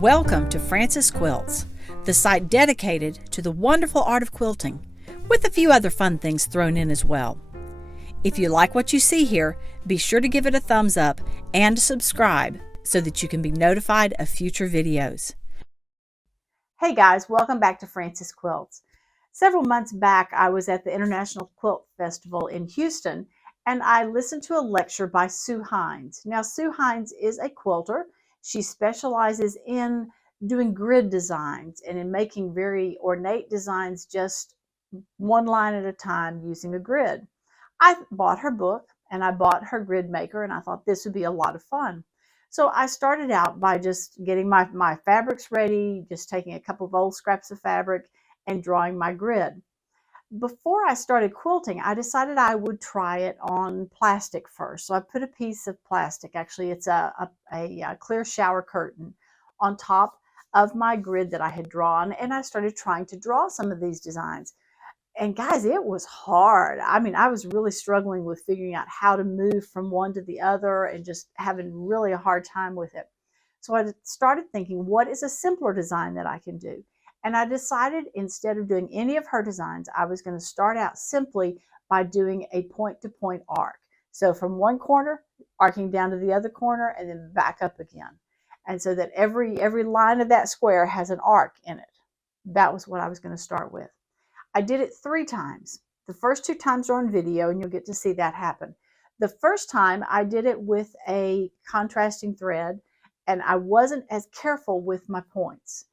Welcome to Frances Quilts, the site dedicated to the wonderful art of quilting, with a few other fun things thrown in as well. If you like what you see here, be sure to give it a thumbs up and subscribe so that you can be notified of future videos. Hey guys, welcome back to Frances Quilts. Several months back, I was at the International Quilt Festival in Houston, and I listened to a lecture by Sue Hines. Now, Sue Hines is a quilter. She specializes in doing grid designs and in making very ornate designs just one line at a time using a grid. I bought her book and I bought her grid maker, and I thought this would be a lot of fun. So I started out by just getting my fabrics ready, just taking a couple of old scraps of fabric and drawing my grid. Before I started quilting, I decided I would try it on plastic first. So I put a piece of plastic, actually it's a clear shower curtain, on top of my grid that I had drawn, and I started trying to draw some of these designs. And guys, it was hard. I mean, I was really struggling with figuring out how to move from one to the other and just having really a hard time with it. So I started thinking, what is a simpler design that I can do? And I decided, instead of doing any of her designs, I was going to start out simply by doing a point-to-point arc. So from one corner, arcing down to the other corner, and then back up again. And so that every line of that square has an arc in it. That was what I was going to start with. I did it 3 times. The first 2 times are on video, and you'll get to see that happen. The first time I did it with a contrasting thread, and I wasn't as careful with my points,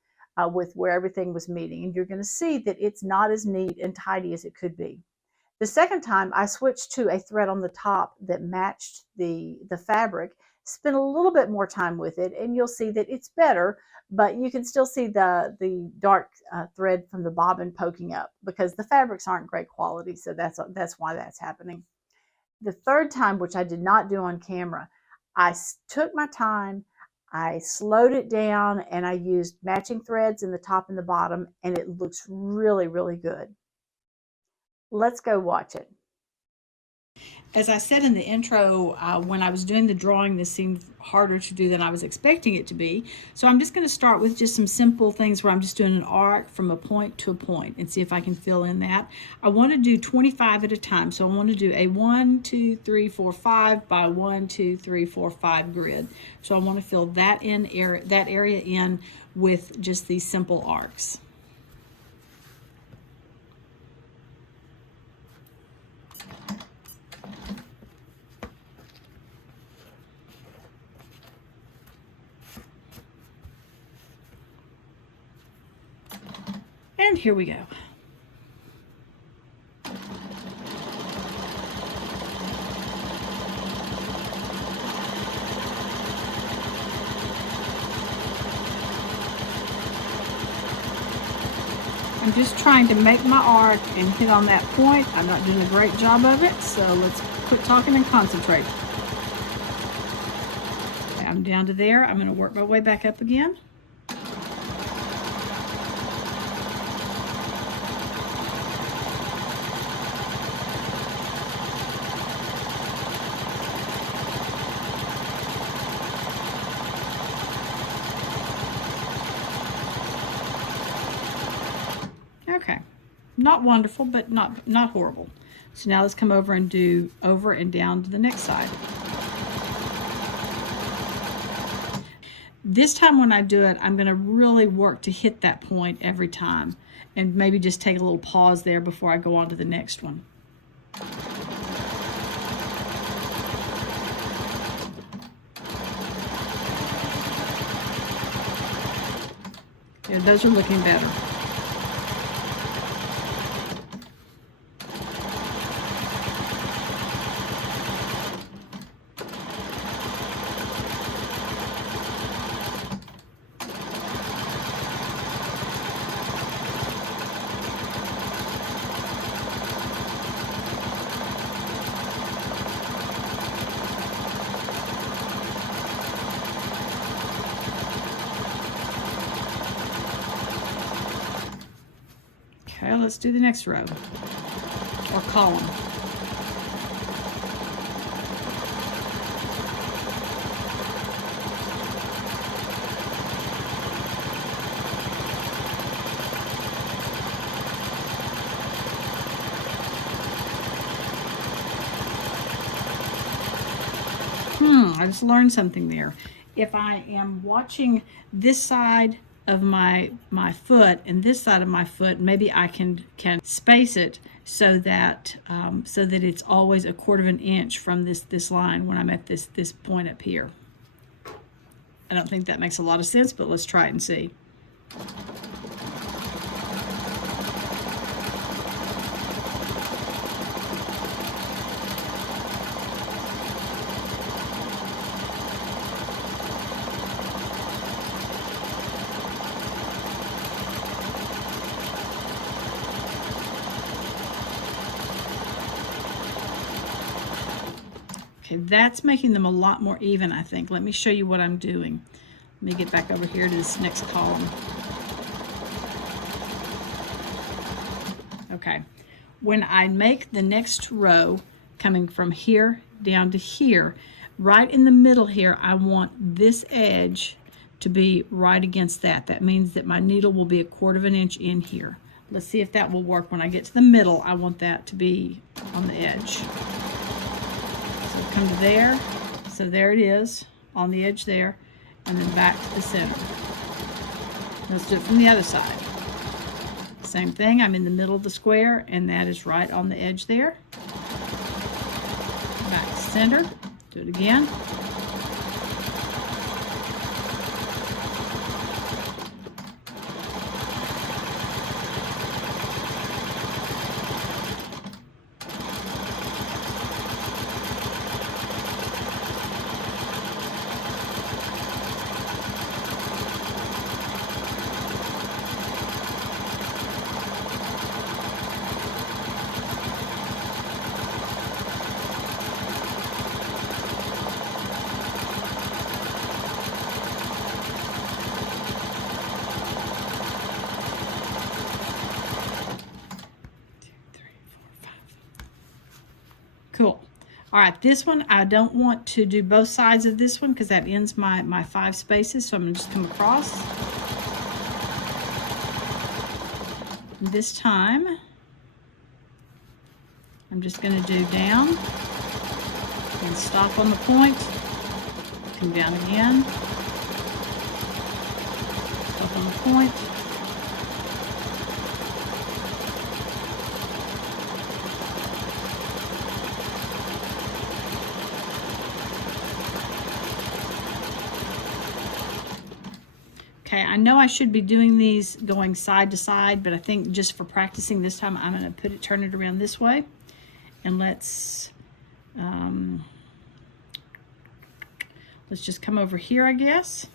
with where everything was meeting. And you're going to see that it's not as neat and tidy as it could be. The second time I switched to a thread on the top that matched the fabric, spent a little bit more time with it, and you'll see that it's better, but you can still see the dark thread from the bobbin poking up because the fabrics aren't great quality, so that's why that's happening. The third time, which I did not do on camera, I took my time, I slowed it down, and I used matching threads in the top and the bottom, and it looks really, really good. Let's go watch it. As I said in the intro, when I was doing the drawing, this seemed harder to do than I was expecting it to be. So I'm just going to start with just some simple things where I'm just doing an arc from a point to a point and see if I can fill in that. I want to do 25 at a time. So I want to do a 1, 2, 3, 4, 5 by 1, 2, 3, 4, 5 grid. So I want to fill that area in with just these simple arcs. And here we go. I'm just trying to make my arc and hit on that point. I'm not doing a great job of it, so let's quit talking and concentrate. I'm down to there. I'm going to work my way back up again. Okay, not wonderful, but not horrible. So now let's come over and do over and down to the next side. This time when I do it, I'm going to really work to hit that point every time, and maybe just take a little pause there before I go on to the next one. Yeah, those are looking better. Okay, let's do the next row or column. just learned something there. If I am watching this side of my foot and this side of my foot, maybe I can space it so that it's always 1/4 of an inch from this line when I'm at this point up here. I don't think that makes a lot of sense, but let's try it and see. Okay, that's making them a lot more even, I think. Let me show you what I'm doing. Let me get back over here to this next column. Okay, when I make the next row coming from here down to here, right in the middle here, I want this edge to be right against that. That means that my needle will be 1/4 of an inch in here. Let's see if that will work. When I get to the middle, I want that to be on the edge. So come to there. So there it is on the edge there, and then back to the center. Let's do it from the other side. Same thing, I'm in the middle of the square, and that is right on the edge there. Back to center. Do it again. Cool. All right, this one, I don't want to do both sides of this one because that ends my 5 spaces, so I'm going to just come across. This time, I'm just going to do down and stop on the point, come down again, stop on the point. Okay, I know I should be doing these going side to side, but I think just for practicing this time, I'm going to turn it around this way. And let's just come over here, I guess.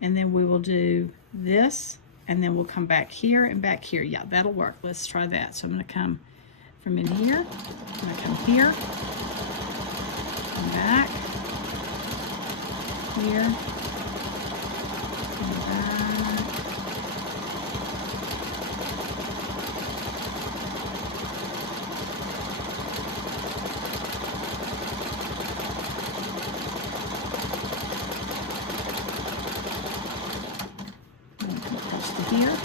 And then we will do this, and then we'll come back here and back here. Yeah, that'll work. Let's try that. So I'm going to come from in here. I'm going to come here, come back, here. Here.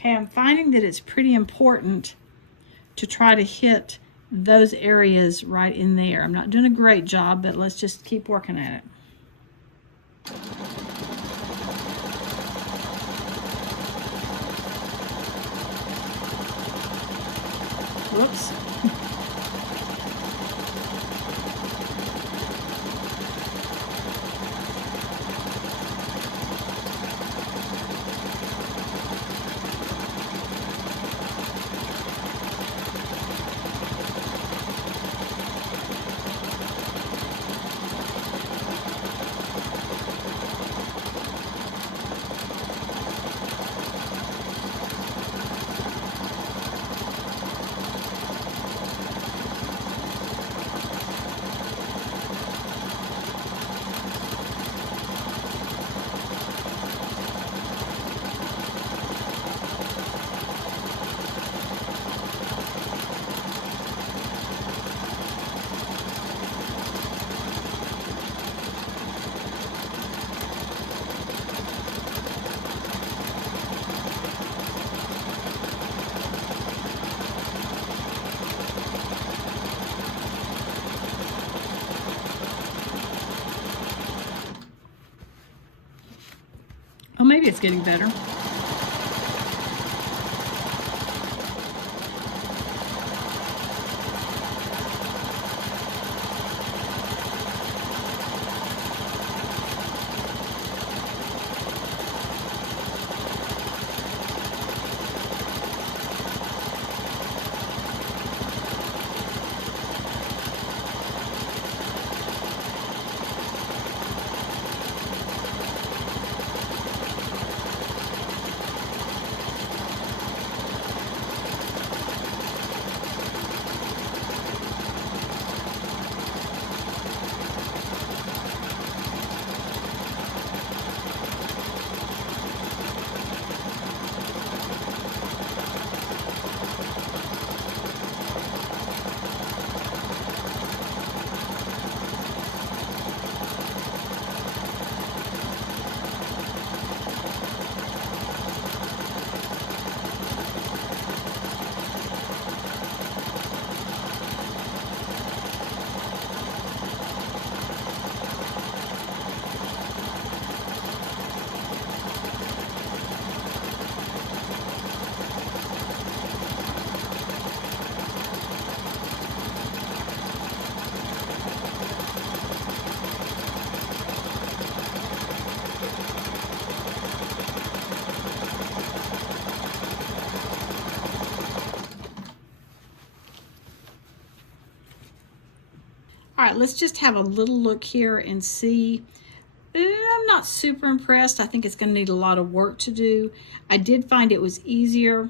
Okay, I'm finding that it's pretty important to try to hit those areas right in there. I'm not doing a great job, but let's just keep working at it. Whoops. Maybe it's getting better. All right, let's just have a little look here and see. I'm not super impressed. I think it's going to need a lot of work to do. I did find it was easier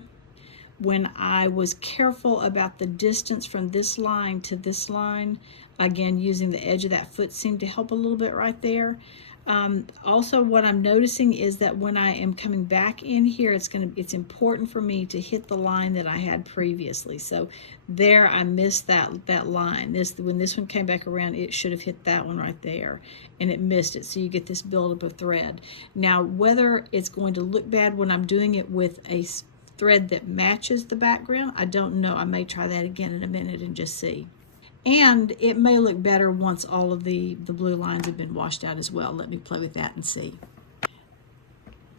when I was careful about the distance from this line to this line. Again, using the edge of that foot seemed to help a little bit right there. Also, what I'm noticing is that when I am coming back in here, it's important for me to hit the line that I had previously. So there, I missed that line. When this one came back around, it should have hit that one right there, and it missed it. So you get this buildup of thread. Now, whether it's going to look bad when I'm doing it with a thread that matches the background, I don't know. I may try that again in a minute and just see. And it may look better once all of the blue lines have been washed out as well. Let me play with that and see.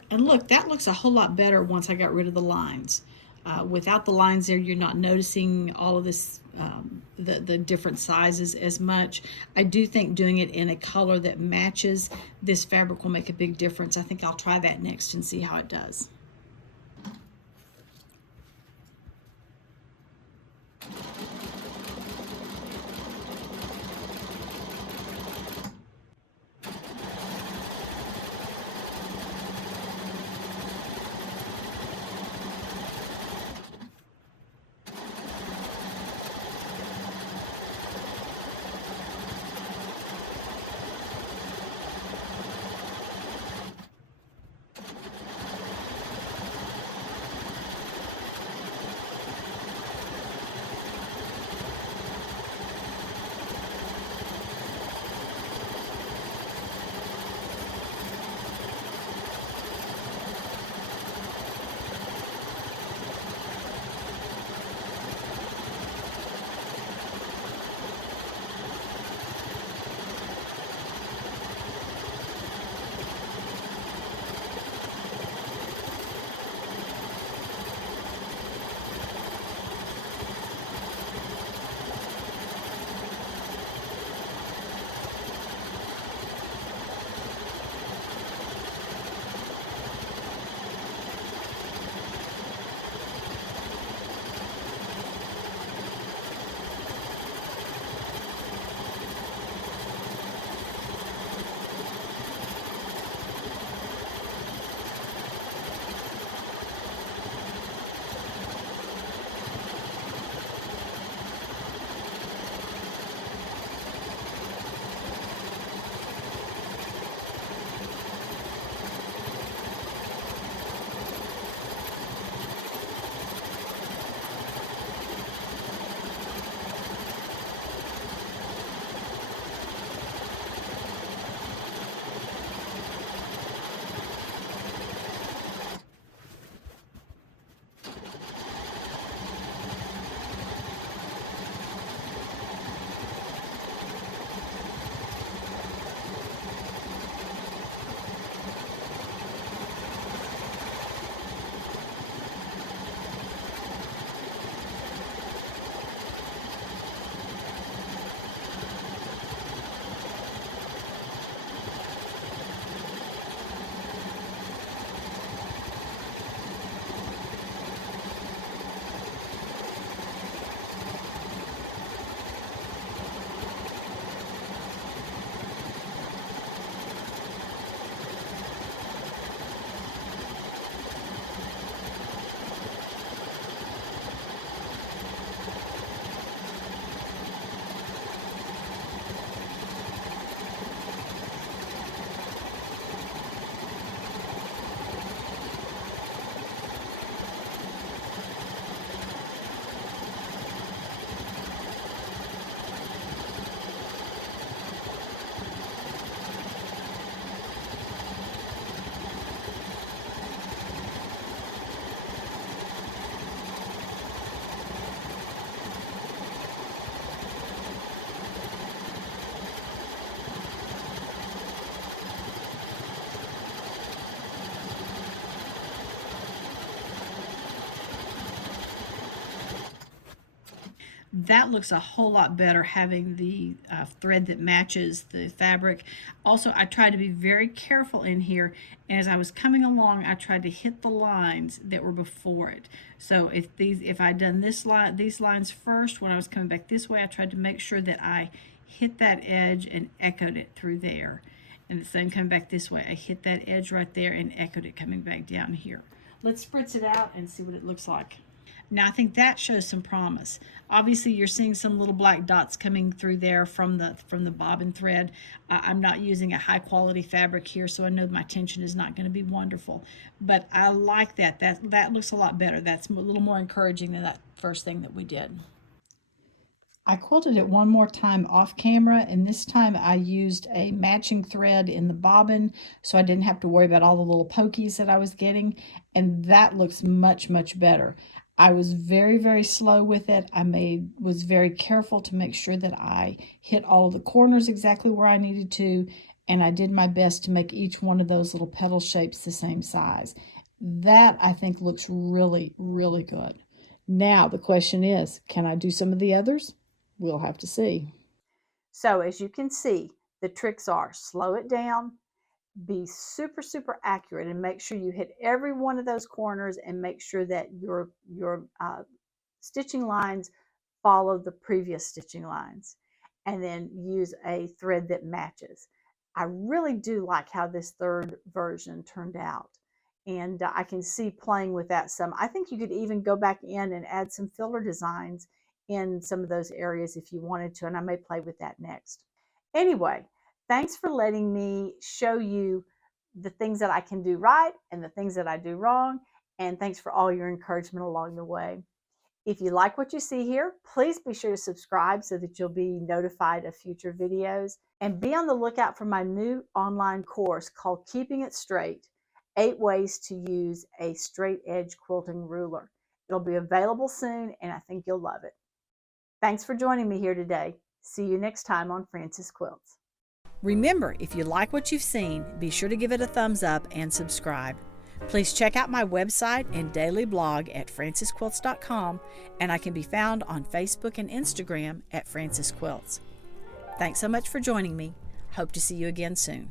And look, that looks a whole lot better once I got rid of the lines. Without the lines there, you're not noticing all of this, the different sizes as much. I do think doing it in a color that matches this fabric will make a big difference. I think I'll try that next and see how it does. that looks a whole lot better having the thread that matches the fabric. Also, I tried to be very careful in here. As I was coming along, I tried to hit the lines that were before it. So if I'd done these lines first, when I was coming back this way, I tried to make sure that I hit that edge and echoed it through there. And the same coming back this way, I hit that edge right there and echoed it coming back down here. Let's spritz it out and see what it looks like. Now I think that shows some promise. Obviously you're seeing some little black dots coming through there from the bobbin thread. I'm not using a high quality fabric here, so I know my tension is not going to be wonderful. But I like that. That looks a lot better. That's a little more encouraging than that first thing that we did. I quilted it one more time off camera, and this time I used a matching thread in the bobbin, so I didn't have to worry about all the little pokies that I was getting, and that looks much, much better. I was very, very slow with it. Was very careful to make sure that I hit all of the corners exactly where I needed to, and I did my best to make each one of those little petal shapes the same size. That, I think, looks really, really good. Now, the question is, can I do some of the others? We'll have to see. So as you can see, the tricks are slow it down, be super, super accurate, and make sure you hit every one of those corners, and make sure that your stitching lines follow the previous stitching lines, and then use a thread that matches. I really do like how this third version turned out, and I can see playing with that some. I think you could even go back in and add some filler designs in some of those areas if you wanted to, and I may play with that next. Anyway, thanks for letting me show you the things that I can do right and the things that I do wrong, and thanks for all your encouragement along the way. If you like what you see here, please be sure to subscribe so that you'll be notified of future videos, and be on the lookout for my new online course called Keeping It Straight, 8 Ways to Use a Straight Edge Quilting Ruler. It'll be available soon, and I think you'll love it. Thanks for joining me here today. See you next time on Frances Quilts. Remember, if you like what you've seen, be sure to give it a thumbs up and subscribe. Please check out my website and daily blog at francesquilts.com, and I can be found on Facebook and Instagram at Frances Quilts. Thanks so much for joining me. Hope to see you again soon.